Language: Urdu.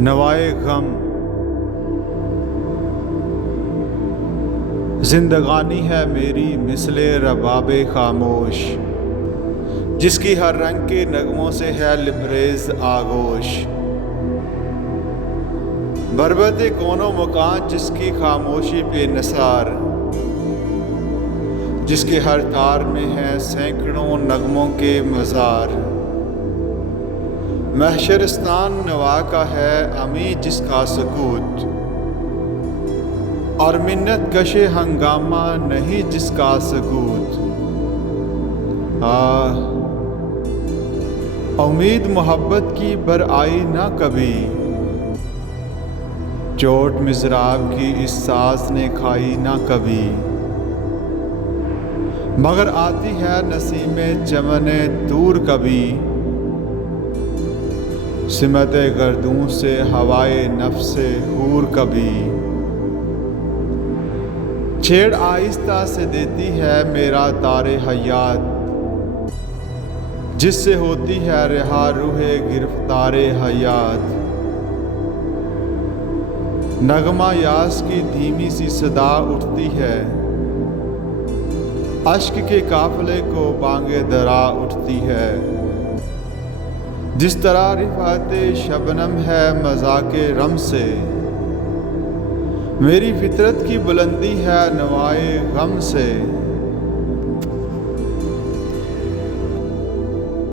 نوائے غم زندگانی ہے میری مثل رباب خاموش، جس کی ہر رنگ کے نغموں سے ہے لبریز آغوش۔ بربط کون و مکان جس کی خاموشی پہ نثار، جس کے ہر تار میں ہے سینکڑوں نغموں کے مزار۔ محشرستان نوا کا ہے امی جس کا سکوت، اور منت کش ہنگامہ نہیں جس کا سکوت۔ امید محبت کی بر آئی نہ کبھی، چوٹ مضراب کی اس ساز نے کھائی نہ کبھی۔ مگر آتی ہے نسیم چمن دور کبھی، سمت گردوں سے ہوائے نفس حور کبھی۔ چھیڑ آہستہ سے دیتی ہے میرا تار حیات، جس سے ہوتی ہے رہا روح گرفتار حیات۔ نغمہ یاس کی دھیمی سی صدا اٹھتی ہے، اشک کے قافلے کو بانگ درا اٹھتی ہے۔ جس طرح رفعت شبنم ہے مذاق رم سے، میری فطرت کی بلندی ہے نوائے غم سے۔